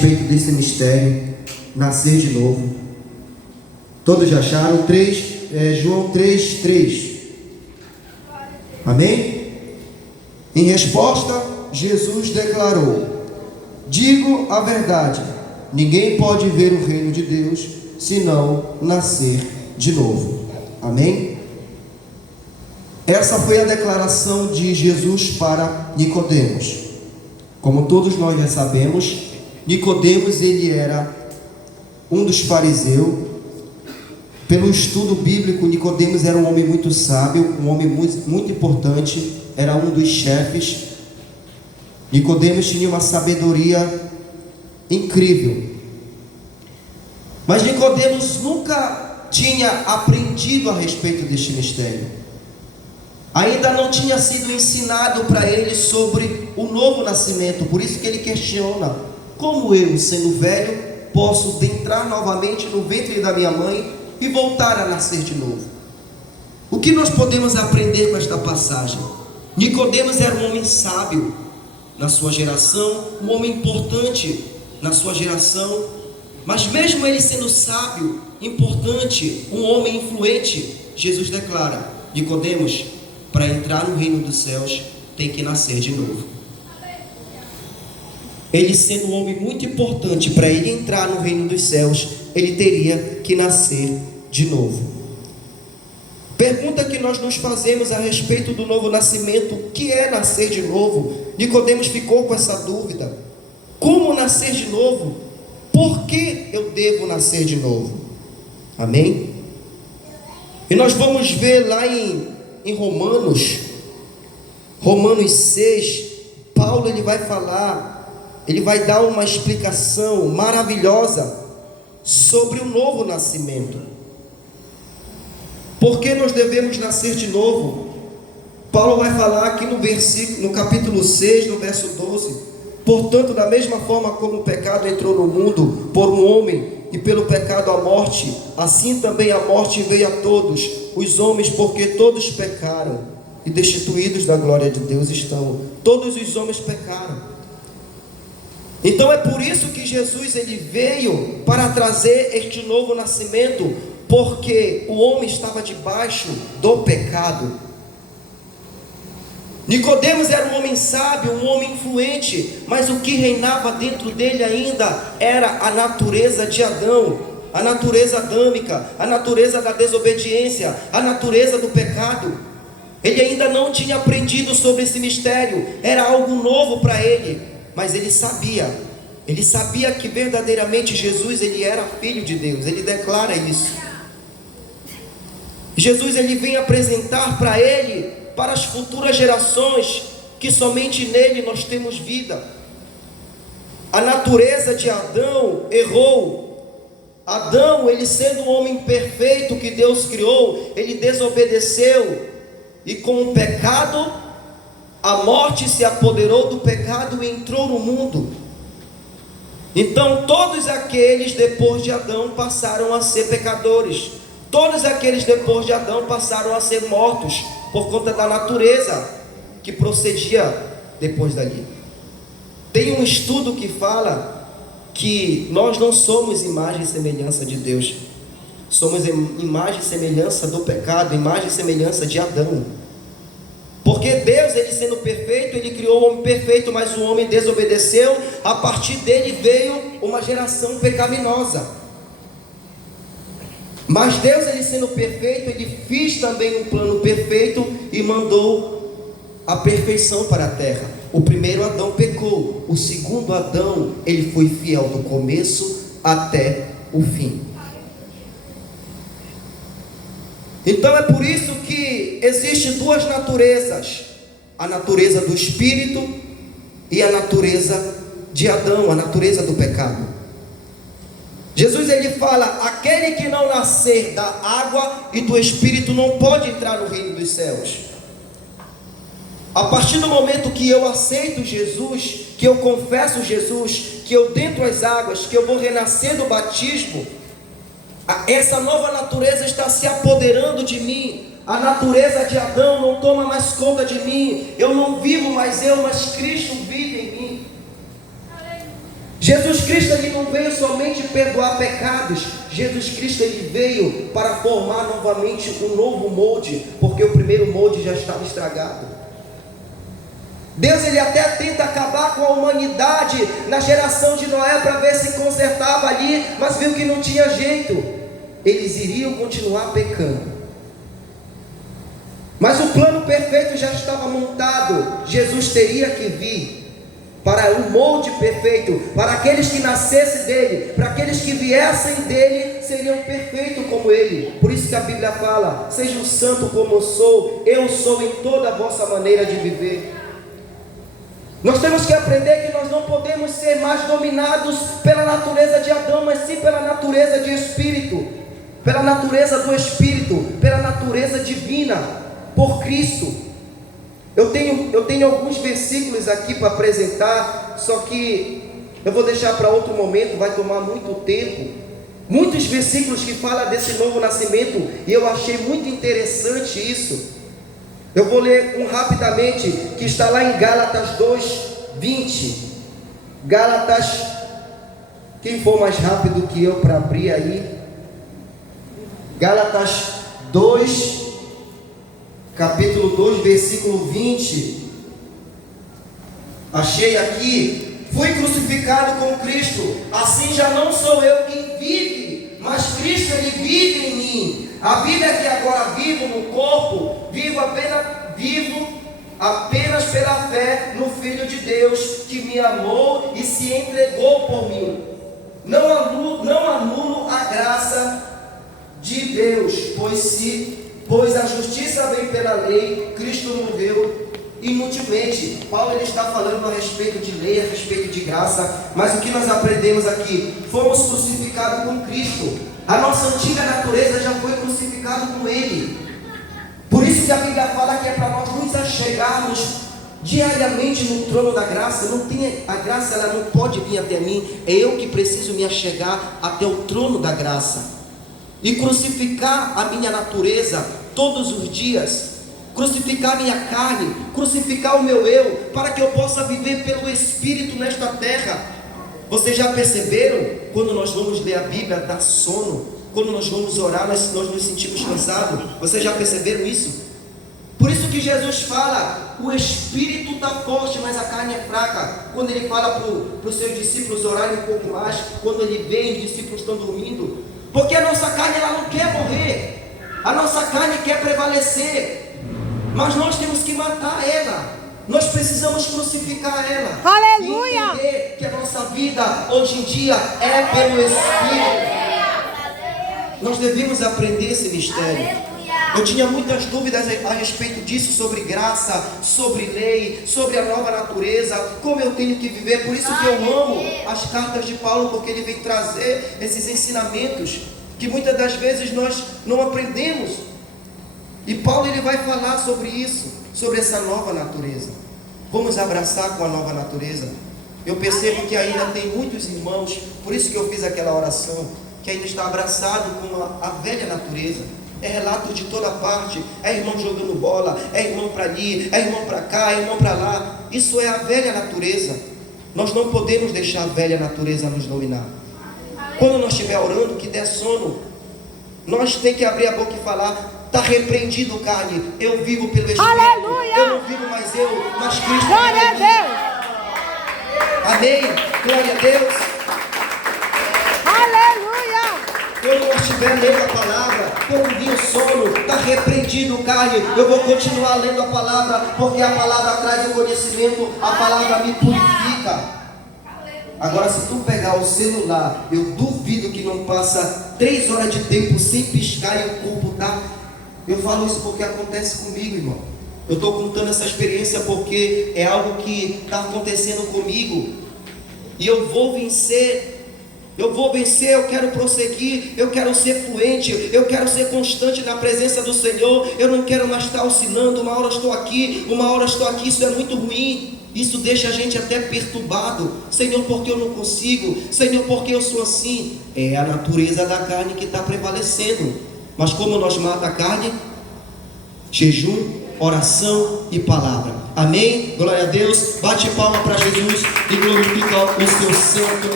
respeito desse mistério, nascer de novo. Todos já acharam? João 3:3. Amém? Em resposta, Jesus declarou: digo a verdade, ninguém pode ver o reino de Deus se não nascer de novo. Amém? Essa foi a declaração de Jesus para Nicodemos. Como todos nós já sabemos, Nicodemos ele era um dos fariseus. Pelo estudo bíblico, Nicodemos era um homem muito sábio, um homem muito importante, era um dos chefes. Nicodemos tinha uma sabedoria incrível. Mas Nicodemos nunca tinha aprendido a respeito deste mistério. Ainda não tinha sido ensinado para ele sobre o novo nascimento. Por isso que ele questiona: como eu, sendo velho, posso entrar novamente no ventre da minha mãe e voltar a nascer de novo? O que nós podemos aprender com esta passagem? Nicodemos era um homem sábio na sua geração, um homem importante na sua geração. Mas mesmo ele sendo sábio, importante, um homem influente, Jesus declara: Nicodemos, para entrar no reino dos céus, tem que nascer de novo. Ele sendo um homem muito importante, para ele entrar no reino dos céus, ele teria que nascer de novo. Pergunta que nós nos fazemos a respeito do novo nascimento: o que é nascer de novo? Nicodemos ficou com essa dúvida. Como nascer de novo? Por que eu devo nascer de novo? Amém? E nós vamos ver lá em Romanos 6, Paulo ele vai falar, ele vai dar uma explicação maravilhosa sobre o novo nascimento. Por que nós devemos nascer de novo? Paulo vai falar aqui no capítulo 6, no verso 12: portanto, da mesma forma como o pecado entrou no mundo por um homem, e pelo pecado a morte, assim também a morte veio a todos os homens, porque todos pecaram e destituídos da glória de Deus estão. Todos os homens pecaram. Então é por isso que Jesus ele veio para trazer este novo nascimento, porque o homem estava debaixo do pecado. Nicodemos era um homem sábio, um homem influente, mas o que reinava dentro dele ainda era a natureza de Adão, a natureza adâmica, a natureza da desobediência, a natureza do pecado. Ele ainda não tinha aprendido sobre esse mistério, era algo novo para ele, mas ele sabia que verdadeiramente Jesus ele era filho de Deus. Ele declara isso. Jesus ele vem apresentar para ele, para as futuras gerações, que somente nele nós temos vida. A natureza de Adão errou. Adão, ele sendo um homem perfeito que Deus criou, ele desobedeceu, e com o pecado, a morte se apoderou do pecado e entrou no mundo. Então todos aqueles depois de Adão passaram a ser pecadores. Todos aqueles depois de Adão passaram a ser mortos, por conta da natureza que procedia depois dali. Tem um estudo que fala que nós não somos imagem e semelhança de Deus. Somos imagem e semelhança do pecado, imagem e semelhança de Adão. Porque Deus, ele sendo perfeito, ele criou o homem perfeito, mas o homem desobedeceu. A partir dele veio uma geração pecaminosa. Mas Deus, ele sendo perfeito, ele fez também um plano perfeito e mandou a perfeição para a terra. O primeiro Adão pecou, o segundo Adão, ele foi fiel do começo até o fim. Então é por isso que existem duas naturezas: a natureza do espírito e a natureza de Adão, a natureza do pecado. Jesus ele fala: aquele que não nascer da água e do Espírito não pode entrar no reino dos céus. A partir do momento que eu aceito Jesus, que eu confesso Jesus, que eu dentro as águas, que eu vou renascer do batismo, essa nova natureza está se apoderando de mim. A natureza de Adão não toma mais conta de mim. Eu não vivo mais eu, mas Cristo vive em mim. Jesus Cristo ele não veio somente perdoar pecados. Jesus Cristo ele veio para formar novamente um novo molde, porque o primeiro molde já estava estragado. Deus ele até tenta acabar com a humanidade na geração de Noé para ver se consertava ali, mas viu que não tinha jeito. Eles iriam continuar pecando. Mas o plano perfeito já estava montado. Jesus teria que vir para o molde perfeito, para aqueles que nascessem dele, para aqueles que viessem dele, seriam perfeitos como ele. Por isso que a Bíblia fala: sejam santos como eu sou em toda a vossa maneira de viver. Nós temos que aprender que nós não podemos ser mais dominados pela natureza de Adão, mas sim pela natureza de Espírito, pela natureza do Espírito, pela natureza divina, por Cristo. Eu tenho alguns versículos aqui para apresentar, só que eu vou deixar para outro momento, vai tomar muito tempo. Muitos versículos que falam desse novo nascimento, e eu achei muito interessante isso. Eu vou ler um rapidamente, que está lá em Gálatas 2:20. Gálatas, quem for mais rápido que eu para abrir aí, Gálatas 2, capítulo 2, versículo 20. Achei aqui: fui crucificado com Cristo, assim já não sou eu quem vive, mas Cristo ele vive em mim. A vida que agora vivo no corpo, vivo apenas pela fé no Filho de Deus, que me amou e se entregou por mim. Não anulo a graça de Deus, pois a justiça vem pela lei. Cristo morreu inutilmente. Paulo ele está falando a respeito de lei, a respeito de graça, mas o que nós aprendemos aqui? Fomos crucificados com Cristo. A nossa antiga natureza já foi crucificada com Ele. Por isso que a Bíblia fala que é para nós nos achegarmos diariamente no trono da graça. A graça ela não pode vir até mim, é eu que preciso me achegar até o trono da graça e crucificar a minha natureza todos os dias, crucificar a minha carne, crucificar o meu eu, para que eu possa viver pelo Espírito nesta terra. Vocês já perceberam, quando nós vamos ler a Bíblia, dá sono? Quando nós vamos orar, nós nos sentimos cansados. Vocês já perceberam isso? Por isso que Jesus fala: o Espírito está forte, mas a carne é fraca. Quando Ele fala para os seus discípulos orarem um pouco mais, quando Ele vê os discípulos estão dormindo, porque a nossa carne ela não quer morrer, a nossa carne quer prevalecer, mas nós temos que matar ela. Nós precisamos crucificar ela. Aleluia! E entender que a nossa vida hoje em dia é pelo Espírito. Nós devemos aprender esse mistério. Eu tinha muitas dúvidas a respeito disso, sobre graça, sobre lei, sobre a nova natureza, como eu tenho que viver. Por isso que eu amo as cartas de Paulo, porque ele vem trazer esses ensinamentos que muitas das vezes nós não aprendemos. E Paulo ele vai falar sobre isso, sobre essa nova natureza. Vamos abraçar com a nova natureza. Eu percebo que ainda tem muitos irmãos, por isso que eu fiz aquela oração, que ainda está abraçado com a velha natureza. É relato de toda parte, é irmão jogando bola, é irmão para ali, é irmão para cá, é irmão para lá. Isso é a velha natureza. Nós não podemos deixar a velha natureza nos dominar. Quando nós estiver orando, que der sono, nós temos que abrir a boca e falar: está repreendido, carne, eu vivo pelo Espírito. Aleluia! Eu não vivo mais eu, mas Cristo. Glória a Deus! Amém, glória a Deus. Aleluia! Quando nós estivermos lendo a palavra, quando vir o sono, está repreendido, carne, eu vou continuar lendo a palavra, porque a palavra traz o conhecimento, a palavra me purifica. Agora, se tu pegar o celular, eu duvido que não passa 3 horas de tempo sem piscar e o corpo tá. Eu falo isso porque acontece comigo, irmão. Eu estou contando essa experiência porque é algo que está acontecendo comigo. E eu vou vencer. Eu quero prosseguir, eu quero ser fluente, eu quero ser constante na presença do Senhor. Eu não quero mais estar oscilando, uma hora estou aqui, uma hora estou aqui. Isso é muito ruim. Isso deixa a gente até perturbado. Senhor, porque eu não consigo? Senhor, porque eu sou assim? É a natureza da carne que está prevalecendo. Mas como nós matamos a carne? Jejum, oração e palavra. Amém? Glória a Deus. Bate palma para Jesus e glorifica o seu santo